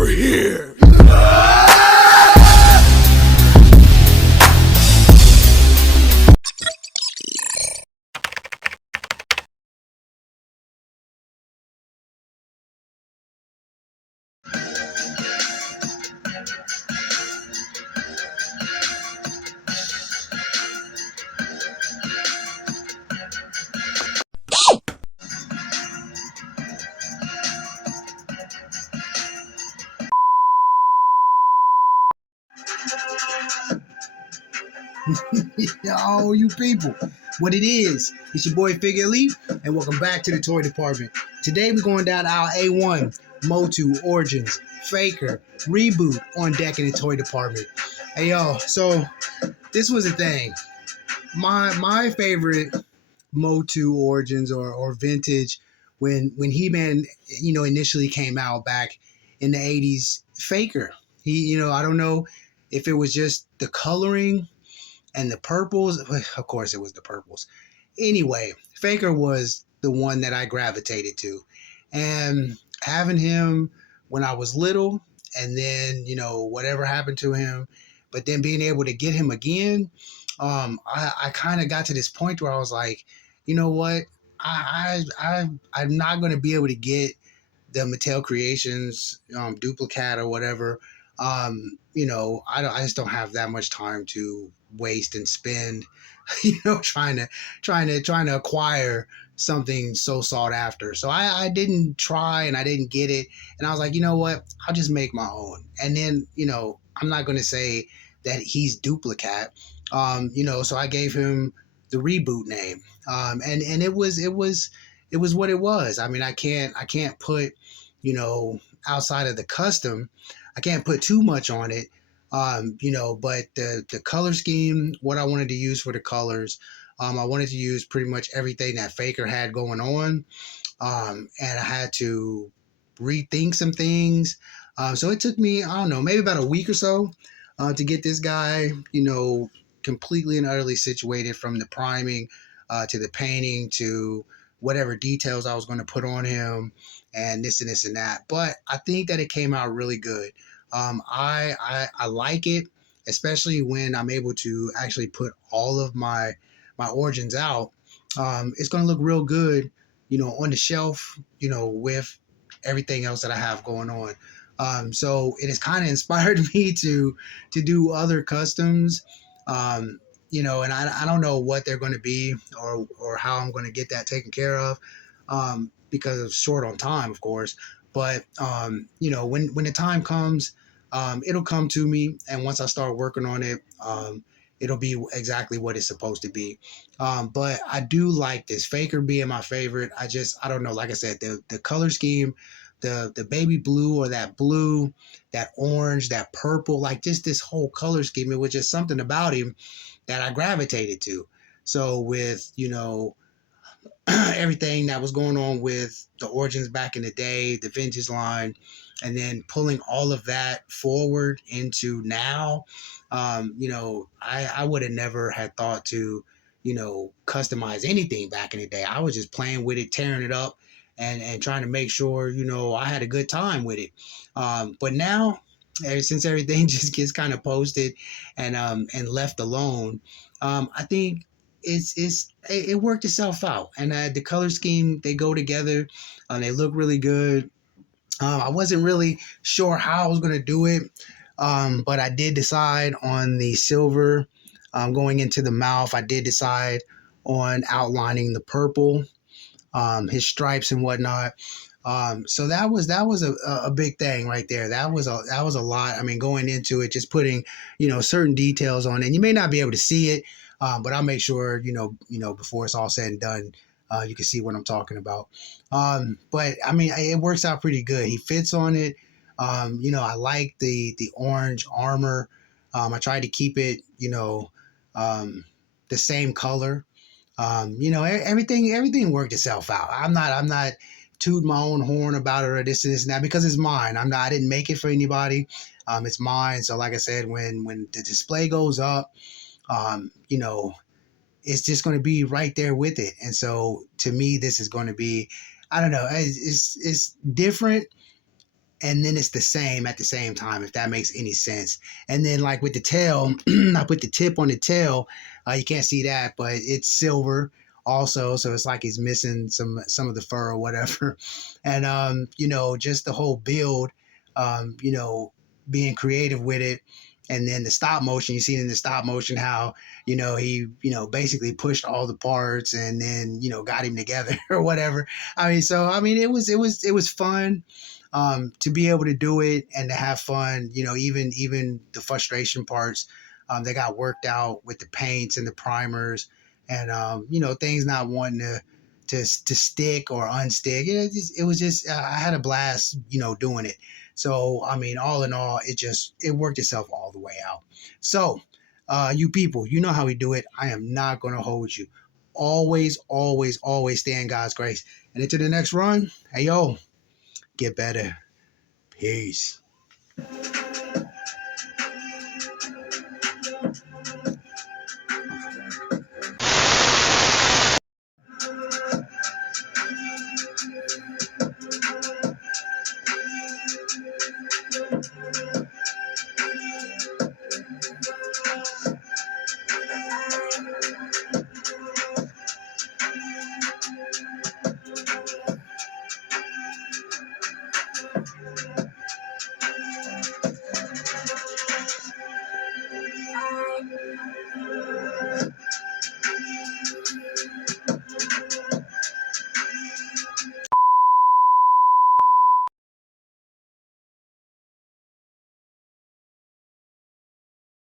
over here. Yo, you people, what it is, it's your boy Figure Elite, and welcome back to the toy department. Today we're going down aisle A1, Motu, Origins, Faker, Reboot on deck in the toy department. Hey yo, so this was a thing. My favorite Motu Origins or vintage when He-Man, initially came out back in the 80s, Faker. I don't know if it was just the coloring and the purples. Of course it was the purples. Anyway, Faker was the one that I gravitated to. And having him when I was little, and then, whatever happened to him, but then being able to get him again, I kind of got to this point where I was like, you know what? I'm not going to be able to get the Mattel Creations Duplicat or whatever. I just don't have that much time to waste and spend, trying to acquire something so sought after. So I didn't try and I didn't get it. And I was like, you know what? I'll just make my own. And then, I'm not going to say that he's Duplicat. So I gave him the Reboot name. And it was what it was. I mean, I can't put, outside of the custom, I can't put too much on it. But the color scheme, what I wanted to use for the colors, I wanted to use pretty much everything that Faker had going on. And I had to rethink some things. So it took me, I don't know, maybe about a week or so to get this guy, completely and utterly situated, from the priming to the painting to whatever details I was going to put on him and this and this and that. But I think that it came out really good. I like it, especially when I'm able to actually put all of my origins out. It's going to look real good, on the shelf, with everything else that I have going on. So it has kind of inspired me to do other customs. And I don't know what they're going to be or how I'm going to get that taken care of, because it's short on time, of course. But, when the time comes, it'll come to me. And once I start working on it, it'll be exactly what it's supposed to be. But I do like this Faker being my favorite. I don't know. Like I said, the color scheme, the baby blue or that blue, that orange, that purple, like just this whole color scheme, it was just something about him that I gravitated to. So with, everything that was going on with the Origins back in the day, the vintage line, and then pulling all of that forward into now, I would have never had thought to, customize anything back in the day. I was just playing with it, tearing it up, and trying to make sure, I had a good time with it. But now, since everything just gets kind of posted and left alone, I think it worked itself out. And the color scheme, they go together, they look really good. I wasn't really sure how I was going to do it, but I did decide on the silver going into the mouth. I did decide on outlining the purple, his stripes and whatnot. So that was a big thing right there. That was a lot. I mean, going into it, just putting, certain details on it. And you may not be able to see it, but I'll make sure, before it's all said and done, you can see what I'm talking about. But I mean, it works out pretty good. He fits on it. I like the orange armor. I tried to keep it, the same color. Everything worked itself out. I'm not tooting my own horn about it or this and that, because it's mine. I didn't make it for anybody. It's mine. So like I said, when the display goes up, it's just going to be right there with it. And so to me, this is going to be, I don't know, it's different and then it's the same at the same time, if that makes any sense. And then like with the tail, I put the tip on the tail. You can't see that, but it's silver also, so it's like he's missing some of the fur or whatever. And just the whole build, being creative with it. And then the stop motion, you see in the stop motion how he basically pushed all the parts and then got him together or whatever. It was fun, to be able to do it and to have fun. Even the frustration parts, they got worked out with the paints and the primers, and things not wanting to stick or unstick. It was just I had a blast, doing it. So all in all, it worked itself all the way out. So, you people, you know how we do it. I am not going to hold you. Always, always, always stay in God's grace. And into the next run, hey yo, get better. Peace.